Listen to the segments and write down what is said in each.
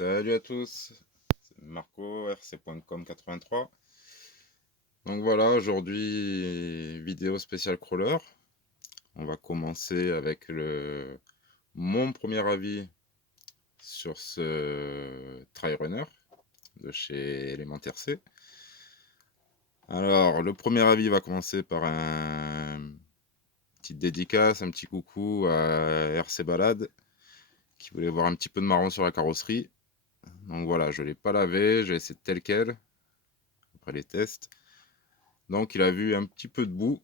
Salut à tous, c'est Marco, rc.com 83. Donc voilà, aujourd'hui, vidéo spéciale crawler. On va commencer avec mon premier avis sur ce Try Runner de chez Elementaire C. Alors, le premier avis va commencer par un petite dédicace, un petit coucou à RC Balade qui voulait voir un petit peu de marron sur la carrosserie. Donc voilà, je ne l'ai pas lavé, j'ai laissé tel quel après les tests. Donc il a vu un petit peu de boue.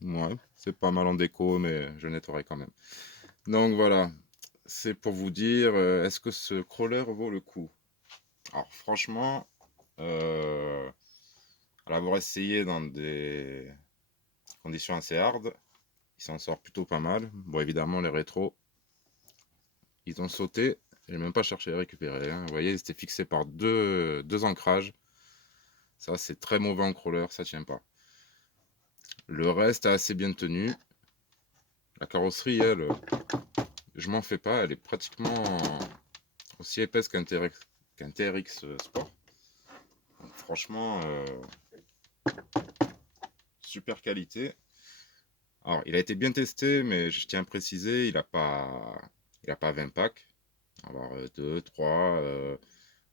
Ouais, c'est pas mal en déco, mais je nettoierai quand même. Donc voilà, c'est pour vous dire, est-ce que ce crawler vaut le coup? Alors franchement, à l'avoir essayé dans des conditions assez hard, il s'en sort plutôt pas mal. Bon, évidemment, les rétros, ils ont sauté. J'ai même pas cherché à les récupérer, hein. Vous voyez, ils étaient fixés par deux ancrages. Ça, c'est très mauvais en crawler, ça tient pas. Le reste a assez bien tenu. La carrosserie, elle, je m'en fais pas, elle est pratiquement aussi épaisse qu'un TRX Sport. Donc, franchement, super qualité. Alors, il a été bien testé, mais je tiens à préciser, il a pas 20 packs. Alors, 2, 3.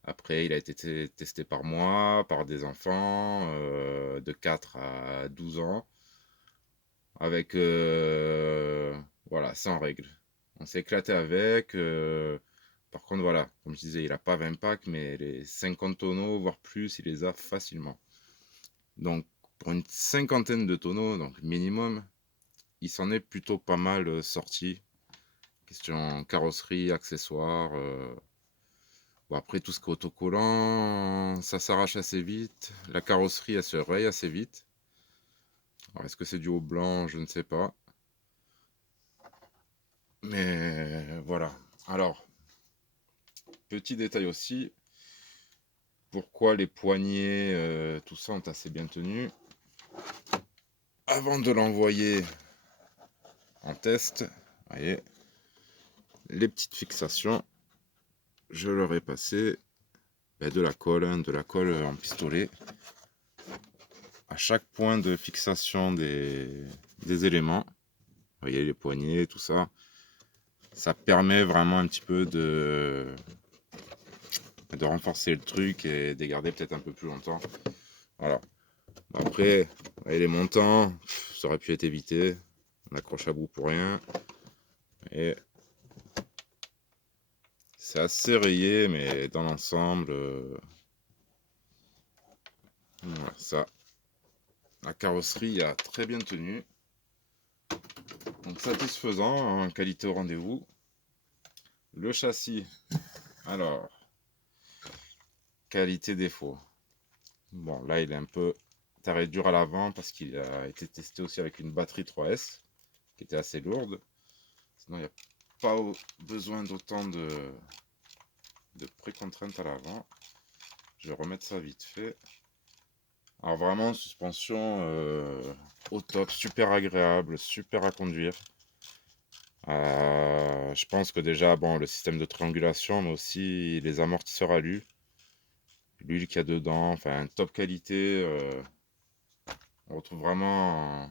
Après, il a été testé par moi, par des enfants de 4 à 12 ans, avec, voilà, sans règle. On s'est éclaté avec. Par contre, voilà, comme je disais, il n'a pas 20 packs, mais les 50 tonneaux, voire plus, il les a facilement. Donc, pour une cinquantaine de tonneaux, donc minimum, il s'en est plutôt pas mal sorti. Question carrosserie, accessoires. Bon, après, tout ce qui est autocollant, ça s'arrache assez vite. La carrosserie, elle se raye assez vite. Alors, est-ce que c'est dû au blanc? Je ne sais pas. Mais voilà. Alors, petit détail aussi, pourquoi les poignées, tout ça ont assez bien tenu. Avant de l'envoyer en test, vous voyez, les petites fixations, je leur ai passé de la colle, hein, de la colle en pistolet à chaque point de fixation des éléments. Vous voyez les poignées, tout ça. Ça permet vraiment un petit peu de renforcer le truc et de les garder peut-être un peu plus longtemps. Voilà. Après, les montants, ça aurait pu être évité. On accroche à bout pour rien. Et c'est assez rayé, mais dans l'ensemble, voilà, ça. La carrosserie a très bien tenu. Donc satisfaisant, en qualité au rendez-vous. Le châssis, alors, qualité défaut. Bon, là, il est un peu taré dur à l'avant parce qu'il a été testé aussi avec une batterie 3S qui était assez lourde. Sinon, il n'y a pas besoin d'autant de précontrainte à l'avant. Je vais remettre ça vite fait. Alors vraiment, suspension au top, super agréable, super à conduire. Je pense que déjà, bon, le système de triangulation, mais aussi les amortisseurs alu, l'huile qu'il y a dedans, enfin, top qualité. On retrouve vraiment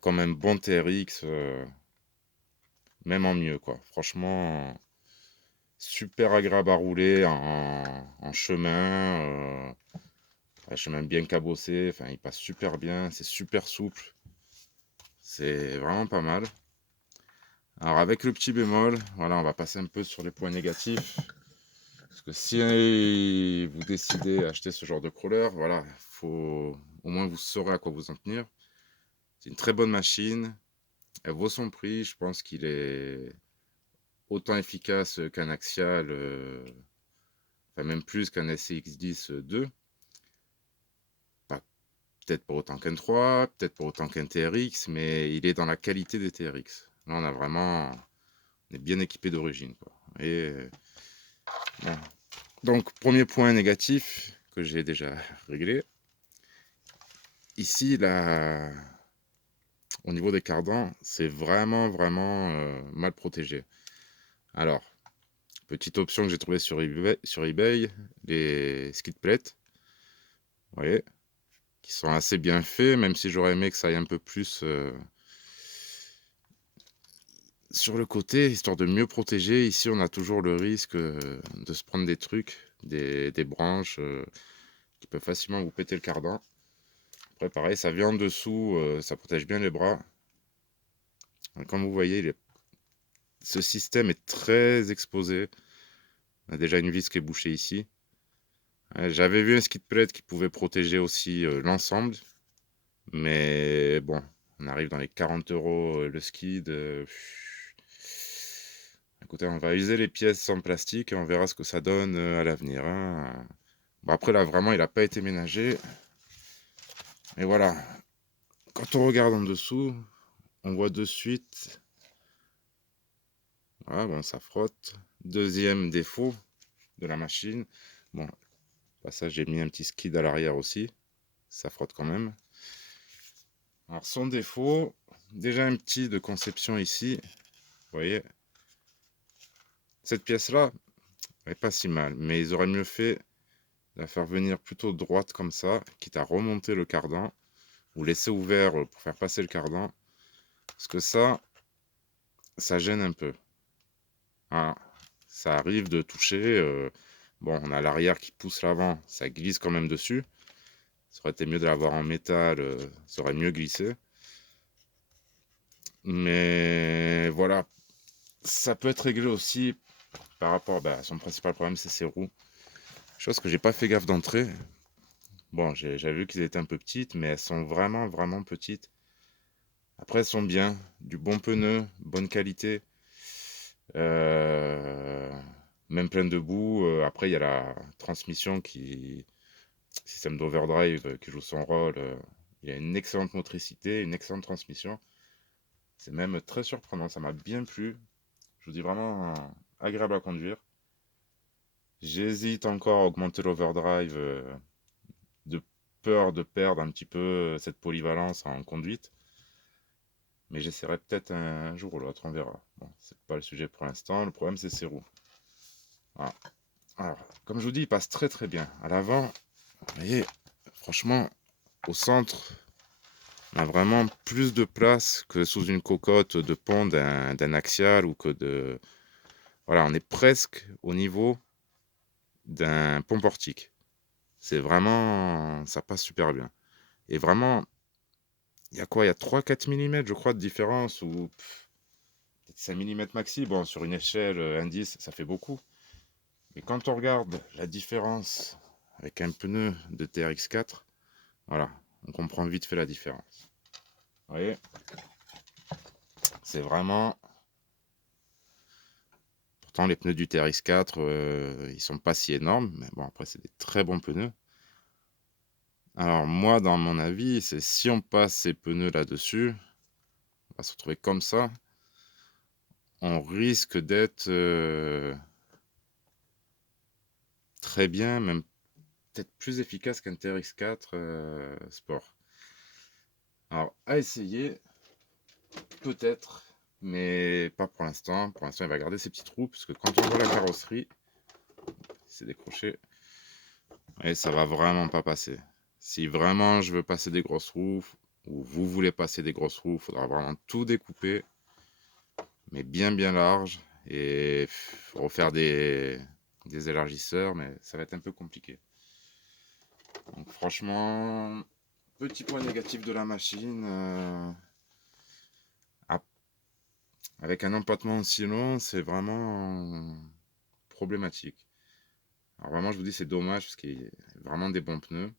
comme un bon TRX, même en mieux, quoi. Franchement, super agréable à rouler en chemin. Un chemin bien cabossé, enfin, il passe super bien, c'est super souple. C'est vraiment pas mal. Alors avec le petit bémol, voilà, on va passer un peu sur les points négatifs. Parce que si vous décidez d'acheter ce genre de crawler, voilà, faut au moins vous saurez à quoi vous en tenir. C'est une très bonne machine. Elle vaut son prix. Je pense qu'il est autant efficace qu'un Axial, enfin même plus qu'un SCX10 2. Pas peut-être pas autant qu'un 3, peut-être pas autant qu'un TRX, mais il est dans la qualité des TRX. Là, on est bien équipé d'origine, quoi. Et bon. Donc, premier point négatif que j'ai déjà réglé. Ici, là, au niveau des cardans, c'est vraiment mal protégé. Alors, petite option que j'ai trouvée sur eBay, les skid plates, vous voyez, qui sont assez bien faits, même si j'aurais aimé que ça aille un peu plus sur le côté, histoire de mieux protéger. Ici, on a toujours le risque de se prendre des trucs, des branches qui peuvent facilement vous péter le cardan. Après, pareil, ça vient en dessous, ça protège bien les bras. Donc, comme vous voyez, ce système est très exposé. On a déjà une vis qui est bouchée ici. J'avais vu un skid plate qui pouvait protéger aussi l'ensemble. Mais bon, on arrive dans les 40 € le skid. Écoutez, on va user les pièces en plastique et on verra ce que ça donne à l'avenir, hein. Bon, après, là, vraiment, il n'a pas été ménagé. Et voilà, quand on regarde en dessous, on voit de suite. Voilà, bon, ça frotte. Deuxième défaut de la machine. Bon, ça, j'ai mis un petit skid à l'arrière aussi. Ça frotte quand même. Alors, son défaut, déjà un petit de conception ici. Vous voyez, cette pièce-là, elle est pas si mal, mais ils auraient mieux fait de la faire venir plutôt droite comme ça, quitte à remonter le cardan, ou laisser ouvert pour faire passer le cardan, parce que ça gêne un peu. Voilà. Ça arrive de toucher, bon, on a l'arrière qui pousse l'avant, ça glisse quand même dessus. Ça aurait été mieux de l'avoir en métal, ça aurait mieux glissé. Mais voilà, ça peut être réglé aussi par rapport à son principal problème, c'est ses roues. Chose que j'ai pas fait gaffe d'entrée. Bon, j'avais vu qu'elles étaient un peu petites, mais elles sont vraiment, vraiment petites. Après, elles sont bien, du bon pneu, bonne qualité, euh, même plein de boue. Après, il y a la transmission système d'overdrive qui joue son rôle. Il y a une excellente motricité, une excellente transmission. C'est même très surprenant, ça m'a bien plu. Je vous dis vraiment agréable à conduire. J'hésite encore à augmenter l'overdrive de peur de perdre un petit peu cette polyvalence en conduite. Mais j'essaierai peut-être un jour ou l'autre, on verra. Bon, c'est pas le sujet pour l'instant, le problème c'est ses roues. Voilà. Alors, comme je vous dis, il passe très très bien. À l'avant, vous voyez, franchement, au centre, on a vraiment plus de place que sous une cocotte de pont d'un axial ou que de... Voilà, on est presque au niveau d'un pont portique. C'est vraiment... Ça passe super bien. Et vraiment, il y a quoi? Il y a 3-4 mm, je crois, de différence ou peut-être 5 mm maxi. Bon, sur une échelle indice, ça fait beaucoup. Mais quand on regarde la différence avec un pneu de TRX4, voilà, on comprend vite fait la différence. Vous voyez, c'est vraiment... Pourtant, les pneus du TRX4, ils sont pas si énormes, mais bon, après, c'est des très bons pneus. Alors, moi, dans mon avis, c'est si on passe ces pneus là-dessus, on va se retrouver comme ça, on risque d'être très bien, même peut-être plus efficace qu'un TRX4 Sport. Alors, à essayer, peut-être, mais pas pour l'instant. Pour l'instant, il va garder ses petits trous, parce que quand on voit la carrosserie, c'est décroché, et ça va vraiment pas passer. Si vraiment je veux passer des grosses roues, ou vous voulez passer des grosses roues, il faudra vraiment tout découper, mais bien bien large, et refaire des élargisseurs, mais ça va être un peu compliqué. Donc franchement, petit point négatif de la machine, avec un empattement aussi long, c'est vraiment problématique. Alors vraiment, je vous dis, c'est dommage parce qu'il y a vraiment des bons pneus.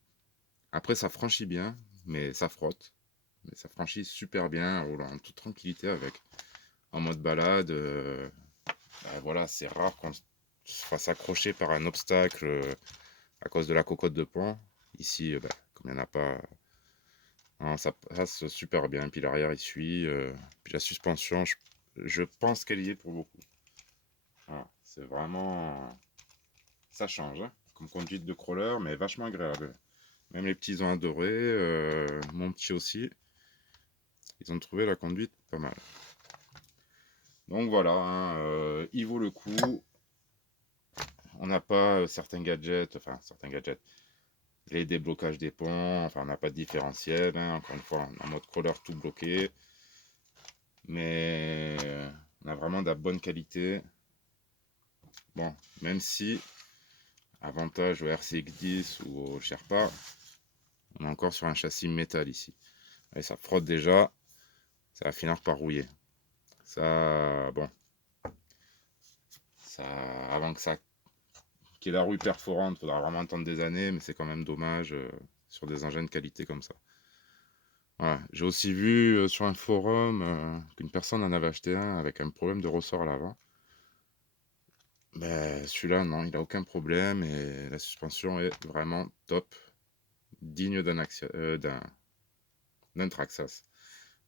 Après, ça franchit bien, mais ça frotte. Mais ça franchit super bien, on roule en toute tranquillité avec. En mode balade, voilà, c'est rare qu'on se fasse accrocher par un obstacle à cause de la cocotte de pont. Ici, comme il n'y en a pas, non, ça passe super bien. Puis l'arrière, il suit. Puis la suspension, je pense qu'elle y est pour beaucoup. Voilà, c'est vraiment... Ça change, hein, comme conduite de crawler, mais vachement agréable. Même les petits ont adoré, mon petit aussi. Ils ont trouvé la conduite pas mal. Donc voilà, hein, il vaut le coup. On n'a pas certains gadgets, les déblocages des ponts, enfin on n'a pas de différentiel, hein, encore une fois en mode crawler tout bloqué, mais on a vraiment de la bonne qualité. Bon, même si, avantage au RCX10 ou au Sherpa, on est encore sur un châssis métal ici. Et ça frotte déjà, ça va finir par rouiller. Ça, bon, ça, avant que ça qu'il y ait la roue perforante, il faudra vraiment attendre des années, mais c'est quand même dommage sur des engins de qualité comme ça. Voilà. J'ai aussi vu sur un forum qu'une personne en avait acheté un avec un problème de ressort à l'avant. Ben, celui-là, non, il n'a aucun problème et la suspension est vraiment top, digne d'un Traxxas.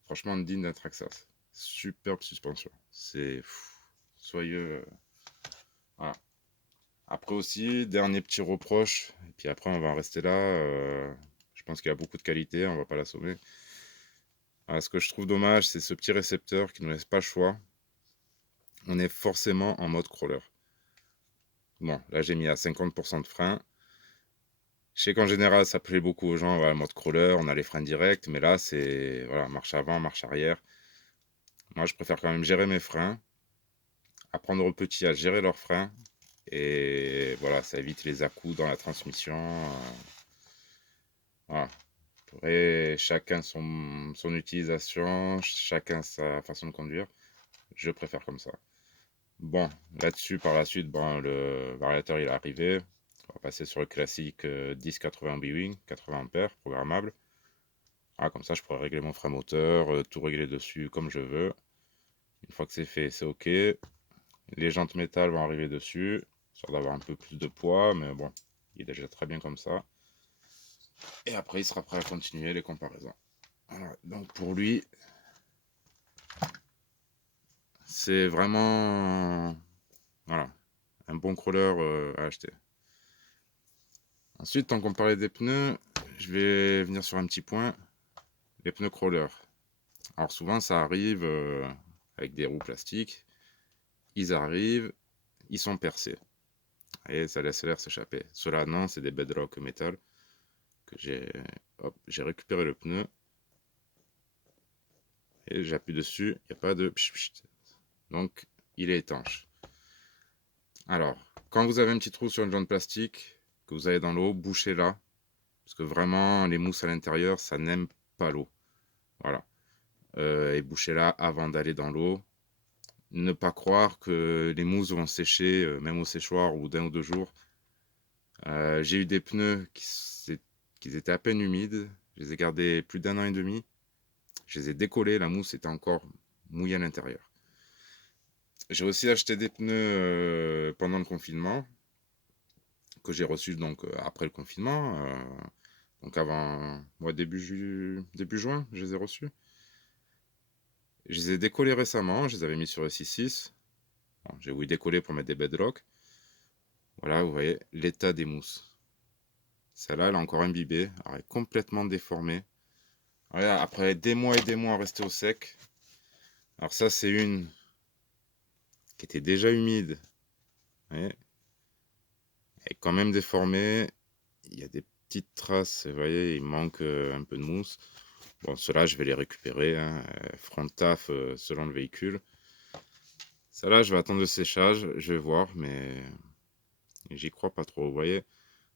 Franchement, digne d'un Traxxas. Superbe suspension. C'est soyeux. Voilà. Après aussi, dernier petit reproche, et puis après on va en rester là. Je pense qu'il a beaucoup de qualité, on va pas l'assommer. Voilà, ce que je trouve dommage, c'est ce petit récepteur qui ne nous laisse pas le choix. On est forcément en mode crawler. Bon, là j'ai mis à 50% de frein. Je sais qu'en général ça plaît beaucoup aux gens, voilà, mode crawler, on a les freins directs, mais là c'est voilà, marche avant, marche arrière. Moi je préfère quand même gérer mes freins, apprendre aux petits à gérer leurs freins, et voilà, ça évite les à-coups dans la transmission. Voilà. Après, chacun son utilisation, chacun sa façon de conduire. Je préfère comme ça. Bon, là-dessus, par la suite, bon, le variateur il est arrivé. On va passer sur le classique 1080 B-Wing, 80 ampères, programmable. Ah, comme ça, je pourrais régler mon frein moteur, tout régler dessus comme je veux. Une fois que c'est fait, c'est OK. Les jantes métal vont arriver dessus, histoire d'avoir un peu plus de poids, mais bon, il est déjà très bien comme ça. Et après, il sera prêt à continuer les comparaisons. Voilà, donc pour lui, c'est vraiment voilà, un bon crawler à acheter. Ensuite, tant qu'on parlait des pneus, je vais venir sur un petit point, les pneus crawler. Alors souvent, ça arrive avec des roues plastiques. Ils arrivent, ils sont percés. Et ça laisse l'air s'échapper. Ceux-là, non, c'est des bedrock métal que j'ai récupéré le pneu et j'appuie dessus, il n'y a pas de pch, pch. Donc, il est étanche. Alors, quand vous avez un petit trou sur une jante plastique, que vous allez dans l'eau, bouchez-la. Parce que vraiment, les mousses à l'intérieur, ça n'aime pas l'eau. Voilà. Et bouchez-la avant d'aller dans l'eau. Ne pas croire que les mousses vont sécher, même au séchoir, au bout d'un ou deux jours. J'ai eu des pneus qui étaient à peine humides. Je les ai gardés plus d'un an et demi. Je les ai décollés, la mousse était encore mouillée à l'intérieur. J'ai aussi acheté des pneus pendant le confinement, que j'ai reçus donc après le confinement. Donc avant, moi, début juin, je les ai reçus. Je les ai décollés récemment, je les avais mis sur le 6.6. Bon, j'ai voulu décoller pour mettre des bedrock. Voilà, vous voyez l'état des mousses. Celle-là, elle est encore imbibée, elle est complètement déformée. Voilà, après des mois et des mois à rester au sec. Alors ça, c'est une qui était déjà humide. Vous voyez, elle est quand même déformée. Il y a des petites traces, vous voyez, il manque un peu de mousse. Bon, ceux-là, je vais les récupérer. Hein, feront taf selon le véhicule. Celle-là, je vais attendre le séchage, je vais voir, mais j'y crois pas trop, vous voyez.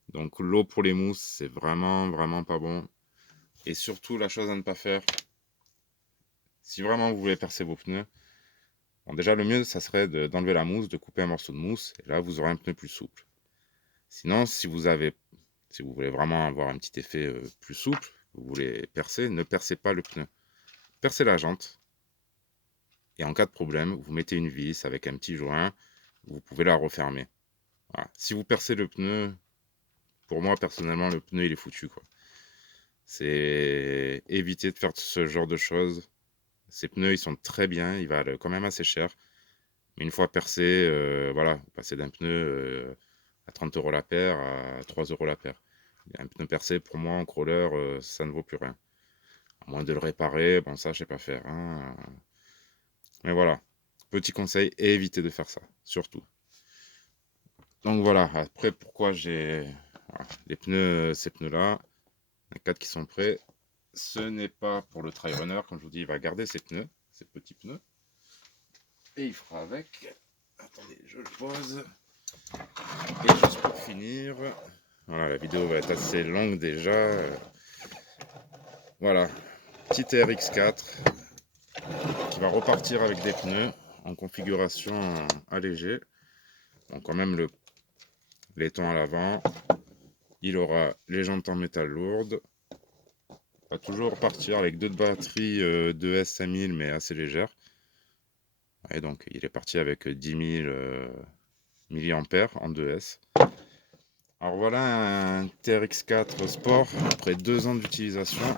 Donc l'eau pour les mousses, c'est vraiment, vraiment pas bon. Et surtout, la chose à ne pas faire, si vraiment vous voulez percer vos pneus, bon, déjà le mieux, ça serait d'enlever la mousse, de couper un morceau de mousse, et là, vous aurez un pneu plus souple. Sinon, si vous voulez vraiment avoir un petit effet plus souple, vous voulez percer, ne percez pas le pneu. Percez la jante, et en cas de problème, vous mettez une vis avec un petit joint, vous pouvez la refermer. Voilà. Si vous percez le pneu, pour moi, personnellement, le pneu, il est foutu, quoi. C'est éviter de faire ce genre de choses. Ces pneus, ils sont très bien, ils valent quand même assez cher. Mais une fois percés, voilà, vous passez d'un pneu à 30 € la paire à 3 € la paire. Un pneu percé, pour moi, en crawler, ça ne vaut plus rien. À moins de le réparer, bon, ça, je sais pas faire. Hein. Mais voilà. petit conseil, évitez de faire ça, surtout. Donc voilà, après pourquoi j'ai les pneus, ces pneus-là, les 4 qui sont prêts, ce n'est pas pour le trail runner, comme je vous dis, il va garder ses pneus, ces petits pneus, et il fera avec. Attendez, je le pose. Et juste pour finir, voilà, la vidéo va être assez longue déjà. Voilà, petit TRX4 qui va repartir avec des pneus en configuration allégée. Donc quand même les laiton à l'avant. Il aura les jantes en métal lourdes. Il va toujours partir avec deux batteries de S5000 mais assez légères. Et donc il est parti avec 10 000 mAh en 2S. Alors voilà un TRX4 Sport après 2 ans d'utilisation.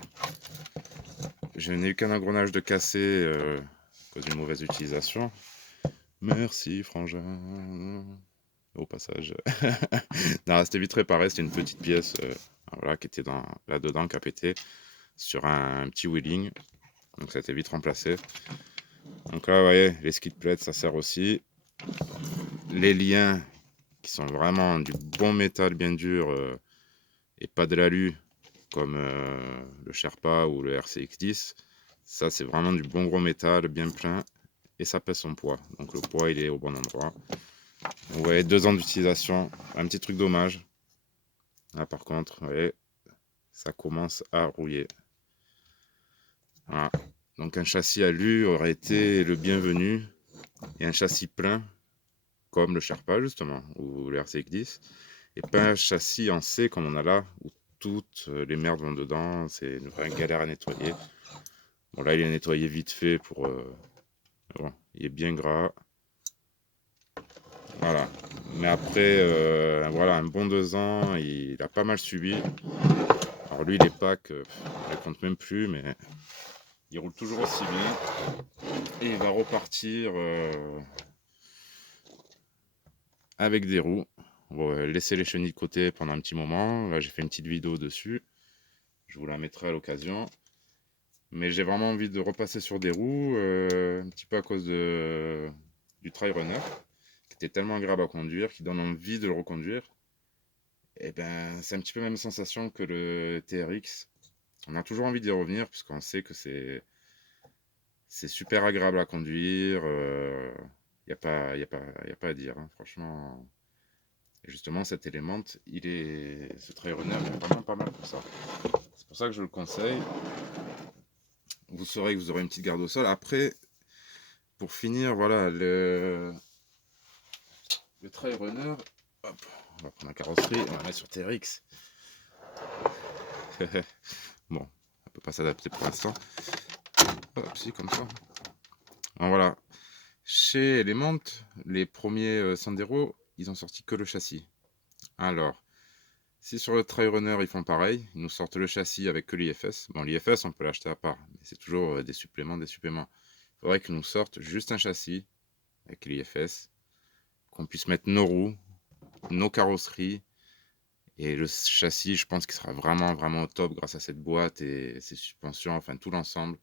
Je n'ai eu qu'un engrenage de cassé à cause d'une mauvaise utilisation. Merci frangin. Au passage. Non, c'était vite réparé, c'était une petite pièce voilà, qui était là-dedans, qui a pété sur un petit wheeling. Donc ça a été vite remplacé. Donc là, vous voyez, les skid plates, ça sert aussi. Les liens qui sont vraiment du bon métal bien dur et pas de l'alu comme le Sherpa ou le RCX10. Ça, c'est vraiment du bon gros métal bien plein et ça pèse son poids. Donc le poids, il est au bon endroit. Vous voyez, 2 ans d'utilisation. Un petit truc dommage. Là, par contre, vous voyez, ça commence à rouiller. Voilà. Donc un châssis alu aurait été le bienvenu et un châssis plein comme le Sherpa justement ou le RCX10 et pas un châssis en C comme on a là où toutes les merdes vont dedans, c'est une vraie galère à nettoyer. Bon là il est nettoyé vite fait pour bon, il est bien gras. Voilà. Mais après voilà un bon 2 ans, il a pas mal subi. Alors lui les packs, je les compte même plus mais il roule toujours aussi bien et il va repartir avec des roues. On va laisser les chenilles de côté pendant un petit moment. Là, j'ai fait une petite vidéo dessus. Je vous la mettrai à l'occasion. Mais j'ai vraiment envie de repasser sur des roues, un petit peu à cause du Trail Runner, qui était tellement agréable à conduire, qui donne envie de le reconduire. Et ben, c'est un petit peu la même sensation que le TRX. On a toujours envie d'y revenir, puisqu'on sait que c'est super agréable à conduire. Y a pas, y a pas, y a pas à dire, hein. Franchement. Et justement, cet élément, ce trail runner est vraiment pas mal pour ça. C'est pour ça que je le conseille. Vous saurez que vous aurez une petite garde au sol. Après, pour finir, voilà, le trail runner, hop, on va prendre la carrosserie, on va la mettre sur TRX. Bon, on peut pas s'adapter pour l'instant. Hop, si, comme ça. Alors, voilà. Chez Element, les premiers Sandero, ils ont sorti que le châssis. Alors, si sur le Trail Runner ils font pareil, ils nous sortent le châssis avec que l'IFS. Bon, l'IFS on peut l'acheter à part, mais c'est toujours des suppléments, des suppléments. Il faudrait qu'ils nous sortent juste un châssis avec l'IFS, qu'on puisse mettre nos roues, nos carrosseries, et le châssis, je pense qu'il sera vraiment, vraiment au top grâce à cette boîte et ses suspensions, enfin tout l'ensemble.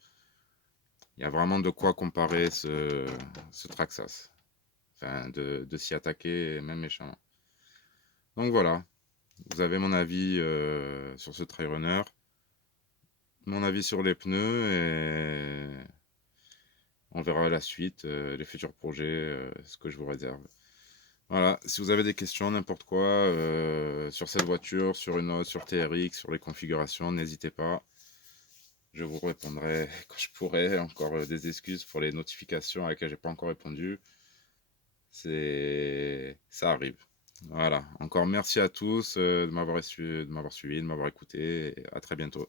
Il y a vraiment de quoi comparer ce Traxxas. Enfin, de s'y attaquer, même méchamment. Donc voilà, vous avez mon avis sur ce Trail Runner. Mon avis sur les pneus et on verra la suite, les futurs projets, ce que je vous réserve. Voilà, si vous avez des questions, n'importe quoi, sur cette voiture, sur une autre, sur TRX, sur les configurations, n'hésitez pas. Je vous répondrai quand je pourrai. Encore des excuses pour les notifications à laquelle j'ai pas encore répondu. Ça arrive. Voilà. Encore merci à tous de m'avoir suivi, de m'avoir écouté. Et à très bientôt.